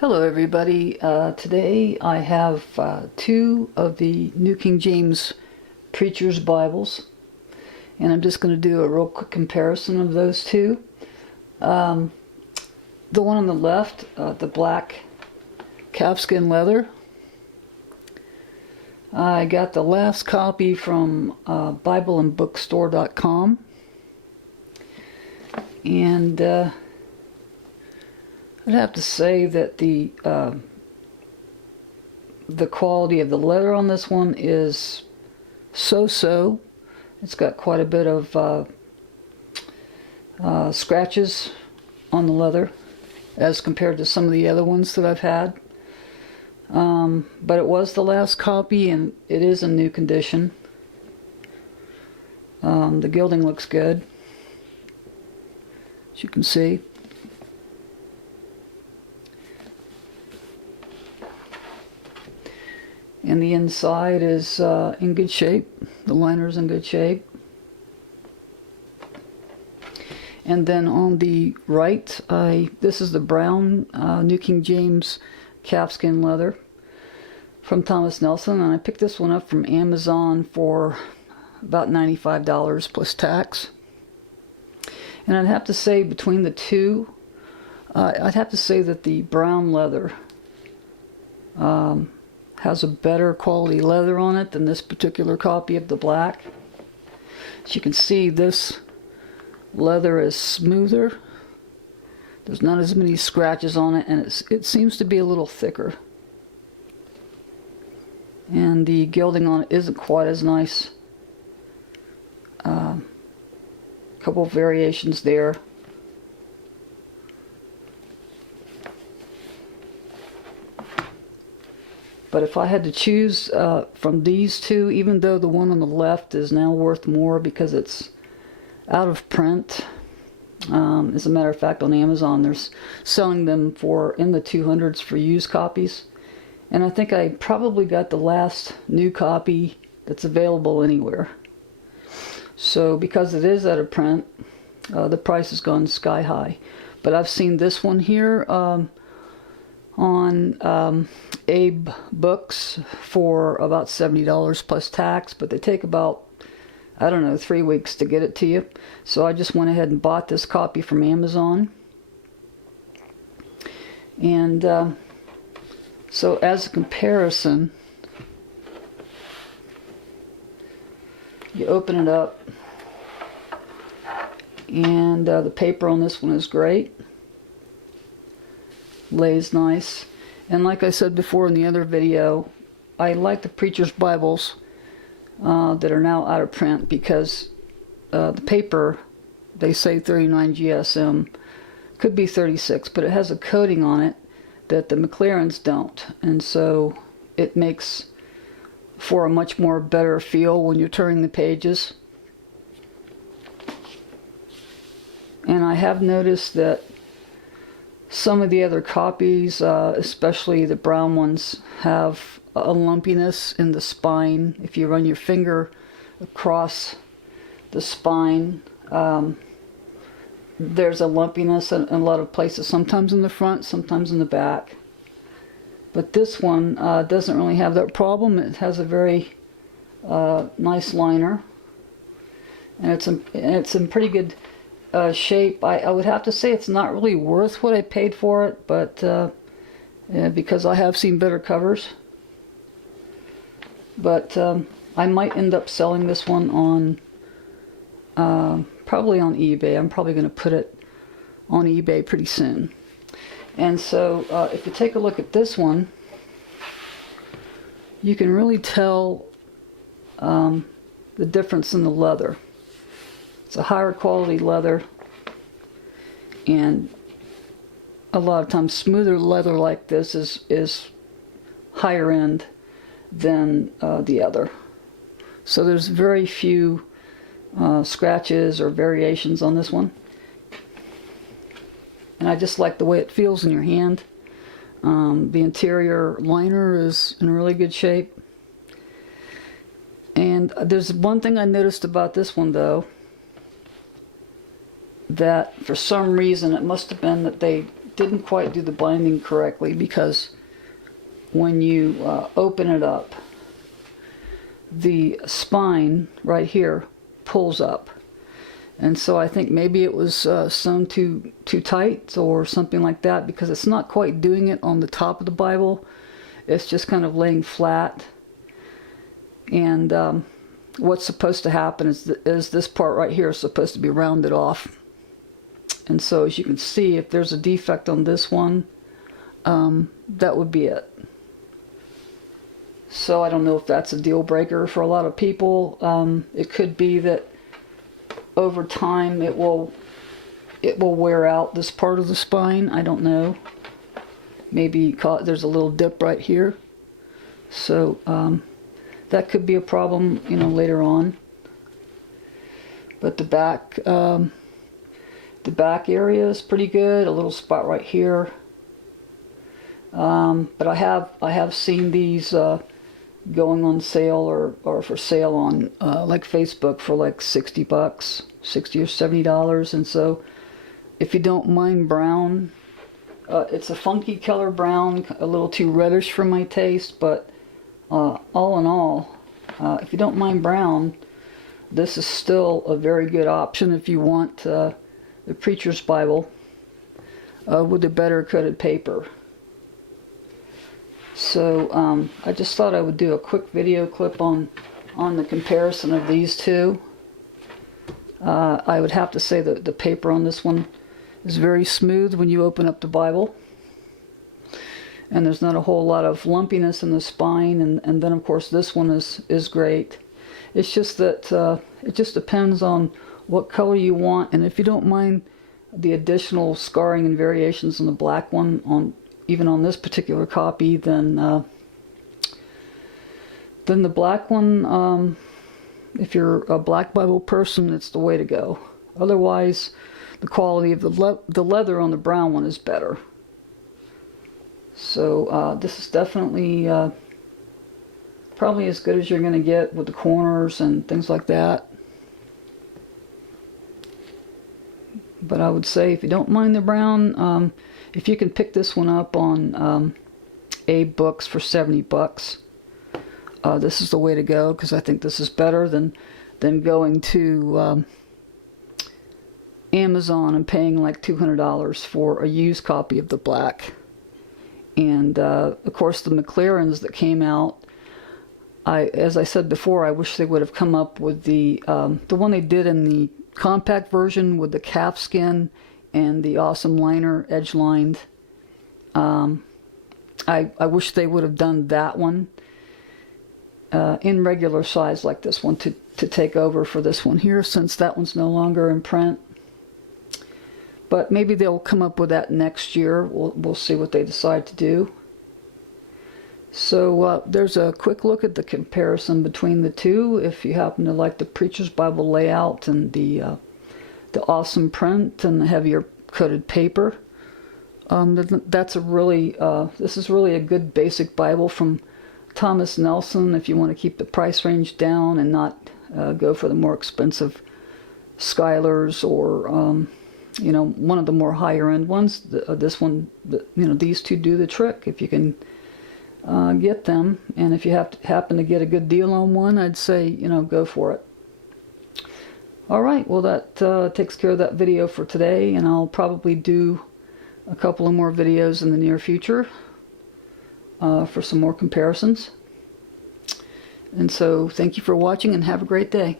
Hello everybody. Today I have two of the New King James Preachers Bibles, and I'm just going to do a real quick comparison of those two. The one on the left, the black calfskin leather, I got the last copy from bibleandbookstore.com, and I'd have to say that the quality of the leather on this one is so-so. It's got quite a bit of scratches on the leather as compared to some of the other ones that I've had. But it was the last copy, and it is in new condition. The gilding looks good, as you can see. And the inside is in good shape. The liner's in good shape. And then on the right, this is the brown New King James calfskin leather from Thomas Nelson, and I picked this one up from Amazon for about $95 plus tax. And I'd have to say between the two, I'd have to say that the brown leather has a better quality leather on it than this particular copy of the black. As you can see, this leather is smoother. There's not as many scratches on it, and it seems to be a little thicker. And the gilding on it isn't quite as nice. Couple of variations there. But if I had to choose from these two, even though the one on the left is now worth more because it's out of print, as a matter of fact, on Amazon they're selling them for in the 200s for used copies. And I think I probably got the last new copy that's available anywhere. So because it is out of print, the price has gone sky high. But I've seen this one here on Abe Books for about $70 plus tax, but they take about, I don't know, 3 weeks to get it to you. So I just went ahead and bought this copy from Amazon. And so as a comparison, you open it up, and the paper on this one is great. Lays nice. And like I said before in the other video, I like the Preacher's Bibles that are now out of print because the paper, they say 39 GSM, could be 36, but it has a coating on it that the McLarens don't, and so it makes for a much more better feel when you're turning the pages. And I have noticed that some of the other copies, especially the brown ones, have a lumpiness in the spine. If you run your finger across the spine, there's a lumpiness in a lot of places, sometimes in the front, sometimes in the back. But this one doesn't really have that problem. It has a very nice liner, and it's in pretty good shape. I would have to say it's not really worth what I paid for it, but because I have seen better covers. But I might end up selling this one on probably on eBay. I'm probably going to put it on eBay pretty soon. And so if you take a look at this one, you can really tell the difference in the leather. It's a higher quality leather, and a lot of times smoother leather like this is higher end than the other. So there's very few scratches or variations on this one, and I just like the way it feels in your hand. The interior liner is in really good shape, and there's one thing I noticed about this one though, that for some reason, it must have been that they didn't quite do the binding correctly, because when you open it up, the spine right here pulls up. And so I think maybe it was sewn too tight or something like that, because it's not quite doing it on the top of the Bible. It's just kind of laying flat. And what's supposed to happen is this part right here is supposed to be rounded off. And so as you can see, if there's a defect on this one, that would be it. So I don't know if that's a deal breaker for a lot of people. It could be that over time it will wear out this part of the spine. I don't know. Maybe there's a little dip right here. So that could be a problem, later on. But the back area is pretty good. A little spot right here. But I have seen these going on sale or for sale on like Facebook for like $60, $60 or $70. And so if you don't mind brown, it's a funky color brown, a little too reddish for my taste, but all in all, if you don't mind brown, this is still a very good option if you want the Preacher's Bible with the better coated paper. So I just thought I would do a quick video clip on the comparison of these two. I would have to say that the paper on this one is very smooth when you open up the Bible. And there's not a whole lot of lumpiness in the spine. And then, of course, this one is great. It's just that it just depends on what color you want. And if you don't mind the additional scarring and variations on the black one, even on this particular copy, then the black one, if you're a black Bible person, it's the way to go. Otherwise, the quality of the leather on the brown one is better. So this is definitely probably as good as you're going to get with the corners and things like that. But I would say if you don't mind the brown, if you can pick this one up on Abe Books for $70, this is the way to go, because I think this is better than going to Amazon and paying like $200 for a used copy of the black. And of course the McLarens that came out, as I said before, I wish they would have come up with the one they did in the compact version with the calfskin and the awesome liner, edge lined. I wish they would have done that one in regular size like this one to take over for this one here, since that one's no longer in print. But maybe they'll come up with that next year. We'll see what they decide to do. So there's a quick look at the comparison between the two. If you happen to like the Preacher's Bible layout and the awesome print and the heavier coated paper, that's a really this is really a good basic Bible from Thomas Nelson if you want to keep the price range down and not go for the more expensive Schuyler's or one of the more higher end ones. This one, these two do the trick if you can get them. And if you happen to get a good deal on one, I'd say go for it. All right, well that takes care of that video for today, and I'll probably do a couple of more videos in the near future for some more comparisons. And so thank you for watching and have a great day.